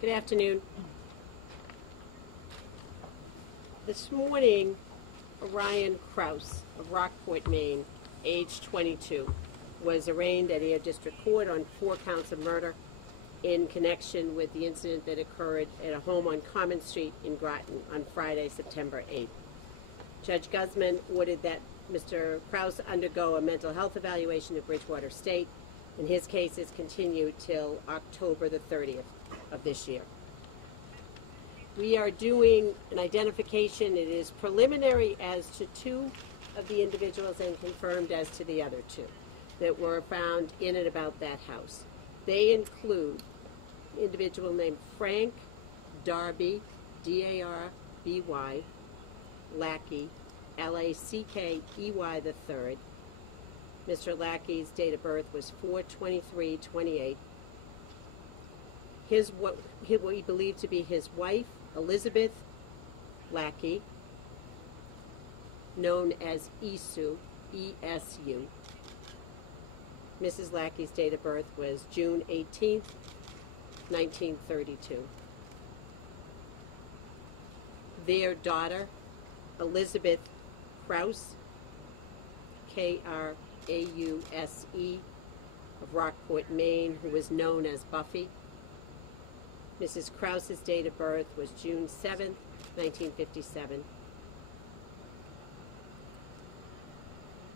Good afternoon. This morning, Marian of Rockport, Maine, age 22, was arraigned at Air District Court on 4 counts of murder in connection with the incident that occurred at a home on Common Street in Groton on Friday, September 8th. Judge Guzman ordered that Mr. Krause undergo a mental health evaluation at Bridgewater State, and his case is continued till October the 30th of this year. We are doing an identification. It is preliminary as to 2 of the individuals and confirmed as to the other 2 that were found in and about that house. They include an individual named Frank Darby, D-A-R-B-Y, Lackey, L-A-C-K-E-Y III. Mr. Lackey's date of birth was 4/23/28. What we believe to be his wife, Elizabeth Lackey, known as Esu, E-S-U. Mrs. Lackey's date of birth was June 18th, 1932. Their daughter, Elizabeth Krause, K-R-A-U-S-E, of Rockport, Maine, who was known as Buffy. Mrs. Krause's date of birth was June 7th, 1957.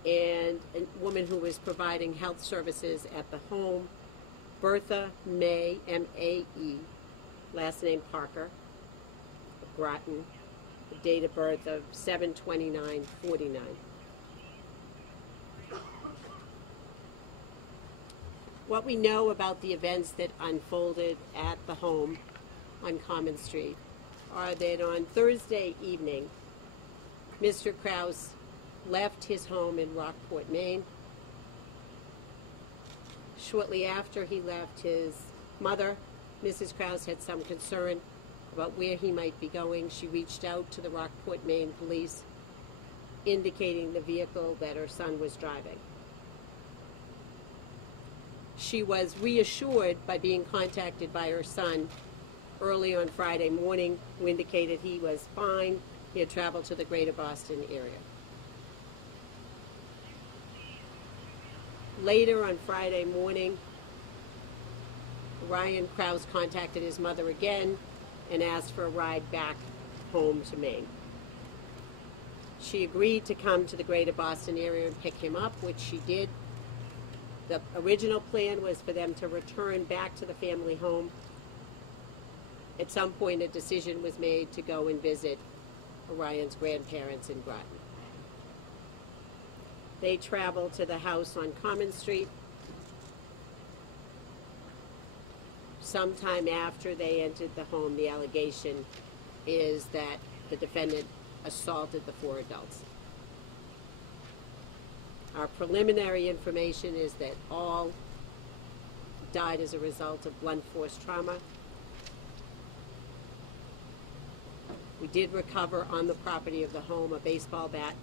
And a woman who was providing health services at the home, Bertha May, M-A-E, last name Parker, of Groton, the date of birth of 7/29/49. What we know about the events that unfolded at the home on Common Street are that on Thursday evening, Mr. Krause left his home in Rockport, Maine. Shortly after he left, his mother, Mrs. Krause, had some concern about where he might be going. She reached out to the Rockport, Maine police, indicating the vehicle that her son was driving. She was reassured by being contacted by her son early on Friday morning, who indicated he was fine. He had traveled to the greater Boston area. Later on Friday morning, Ryan Krause contacted his mother again and asked for a ride back home to Maine. She agreed to come to the greater Boston area and pick him up, which she did. The original plan was for them to return back to the family home. At some point, a decision was made to go and visit Orion's grandparents in Groton. They traveled to the house on Common Street. Sometime after they entered the home, the allegation is that the defendant assaulted the 4 adults. Our preliminary information is that all died as a result of blunt force trauma. We did recover on the property of the home a baseball bat,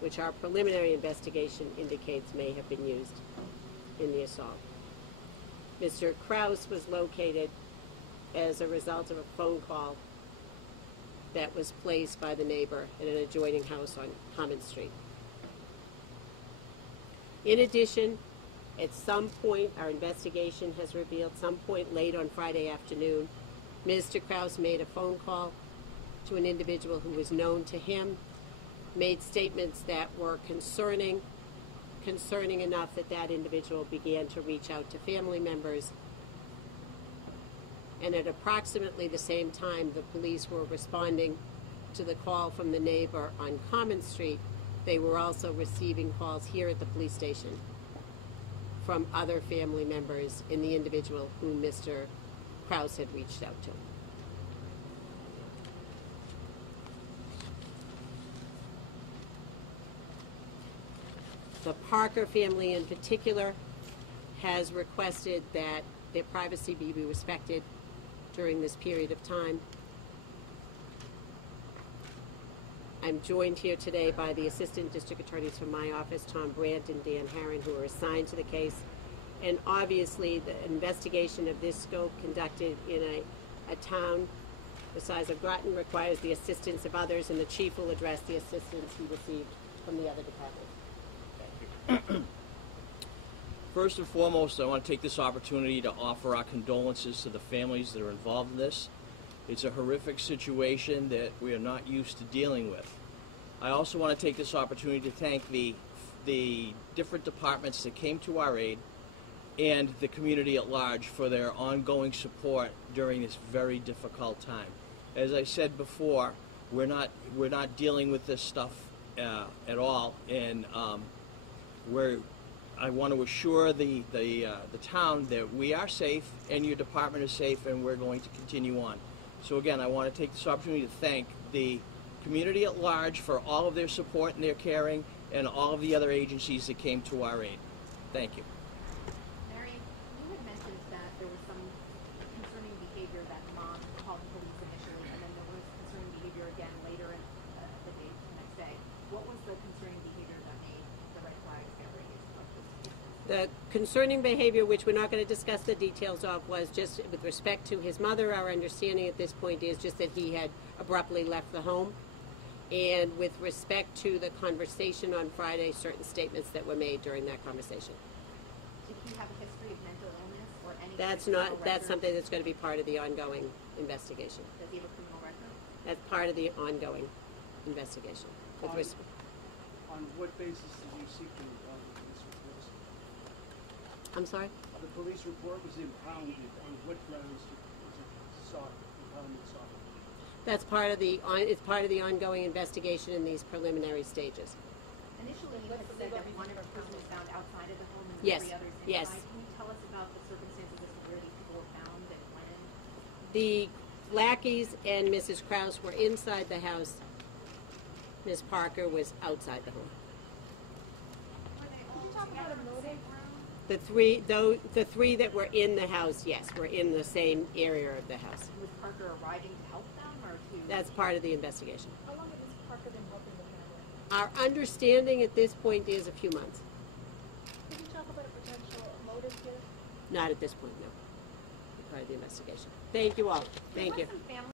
which our preliminary investigation indicates may have been used in the assault. Mr. Krause was located as a result of a phone call that was placed by the neighbor at an adjoining house on Common Street. In addition, at some point, our investigation has revealed, some point late on Friday afternoon, Mr. Krause made a phone call to an individual who was known to him, made statements that were concerning enough that that individual began to reach out to family members. And at approximately the same time the police were responding to the call from the neighbor on Common Street, they were also receiving calls here at the police station from other family members in the individual whom Mr. Krause had reached out to. The Parker family in particular has requested that their privacy be respected during this period of time. I'm joined here today by the Assistant District Attorneys from my office, Tom Brandt and Dan Herron, who are assigned to the case. And obviously, the investigation of this scope conducted in a town the size of Groton requires the assistance of others, and the chief will address the assistance he received from the other departments. First and foremost, I want to take this opportunity to offer our condolences to the families that are involved in this. It's a horrific situation that we are not used to dealing with. I also want to take this opportunity to thank the different departments that came to our aid and the community at large for their ongoing support during this very difficult time. As I said before, we're not dealing with this stuff at all, and I want to assure the town that we are safe and your department is safe, and we're going to continue on. So again, I want to take this opportunity to thank the community at large for all of their support and their caring, and all of the other agencies that came to our aid. Thank you. Marian, you had mentioned that there was some concerning behavior that mom called the police initially, and then there was concerning behavior again later in the day, the next day. What was the concerning behavior that made the red flags get raised? The concerning behavior, which we're not going to discuss the details of, was just with respect to his mother. Our understanding at this point is just that he had abruptly left the home. And with respect to the conversation on Friday, certain statements that were made during that conversation. Did he have a history of mental illness or any? That's something that's going to be part of the ongoing investigation. Does he have a criminal record? That's part of the ongoing investigation. On what basis did you seek to impound the police reports? I'm sorry? The police report was impounded. On what grounds was it sought, impoundment sought? That's part of it's part of the ongoing investigation in these preliminary stages. Initially, you had said that one of the person was found outside of the home and Yes. three others inside. Yes. Can you tell us about the circumstances as to where these people were found and when? The lackeys and Mrs. Krause were inside the house. Ms. Parker was outside the home. Were they all together in the same room? The three that were in the house, yes, were in the same area of the house. Was Parker arriving to help them or to? That's part of the investigation. How long has Ms. Parker been helping the family? Our understanding at this point is a few months. Could you talk about a potential motive here? Not at this point, no. Part of the investigation. Thank you all. Thank you. There was some family